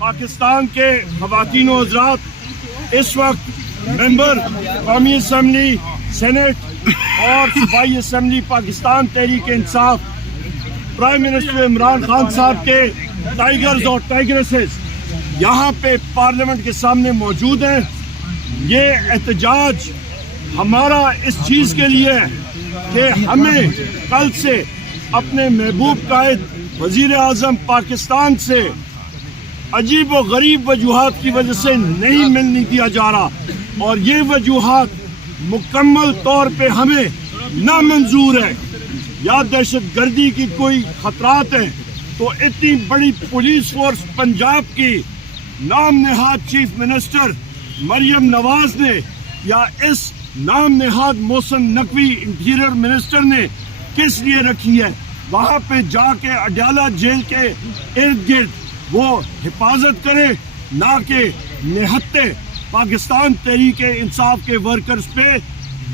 पाकिस्तान के ख़वातीन व हज़रात, इस वक्त मेंबर कौमी असम्बली, सेनेट और सूबाई assembly Pakistan Tehreek Insaf, prime minister Imran Khan साहब के टाइगर्स और टाइगरेसेस यहाँ पे पार्लियामेंट के सामने मौजूद हैं। ये एहतजाज हमारा इस चीज़ के लिए है कि हमें कल से अपने महबूब कायद वज़ीर आज़म पाकिस्तान से अजीब व गरीब वजूहात की वजह से नहीं मिलने दिया जा रहा, और ये वजूहात मुकम्मल तौर पे हमें नामंजूर है। या दहशत गर्दी की कोई खतरात हैं तो इतनी बड़ी पुलिस फोर्स पंजाब की नाम नहाद चीफ मिनिस्टर मरियम नवाज ने या इस नाम नहाद मोहसिन नकवी इंटीरियर मिनिस्टर ने किस लिए रखी है? वहाँ पे जाके अडयाला जेल के इर्द गिर्द वो हिफाजत करे, ना कि निहत्ते पाकिस्तान तहरीक इंसाफ के वर्कर्स पे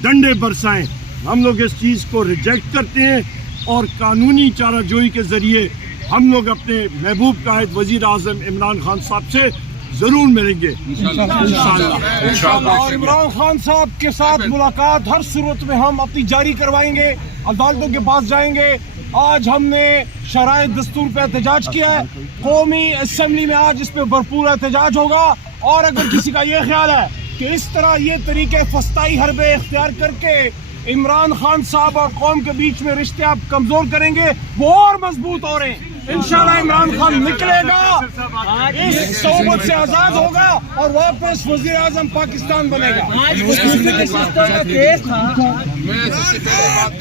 डंडे बरसाएं। हम लोग इस चीज़ को रिजेक्ट करते हैं और कानूनी चाराजोई के ज़रिए हम लोग अपने महबूब कायद वज़ीर आज़म इमरान खान साहब से ज़रूर मिलेंगे इंशाअल्लाह। और इमरान खान साहब के साथ मुलाकात हर सूरत में हम अपनी जारी करवाएंगे, अदालतों के पास जाएंगे। आज हमने शराय दस्तूर पे एहतजाज किया है, कौमी असम्बली में आज इस पे भरपूर एहतजाज होगा। और अगर किसी का ये ख्याल है कि इस तरह ये तरीके फस्ताई हरबे इख्तियार करके इमरान खान साहब और कौम के बीच में रिश्ते आप कमजोर करेंगे, वो और मजबूत हो रहे हैं। इंशाल्लाह इमरान खान निकलेगा, इस सोबत से आजाद होगा और वापस वजीर आजम पाकिस्तान बनेगा।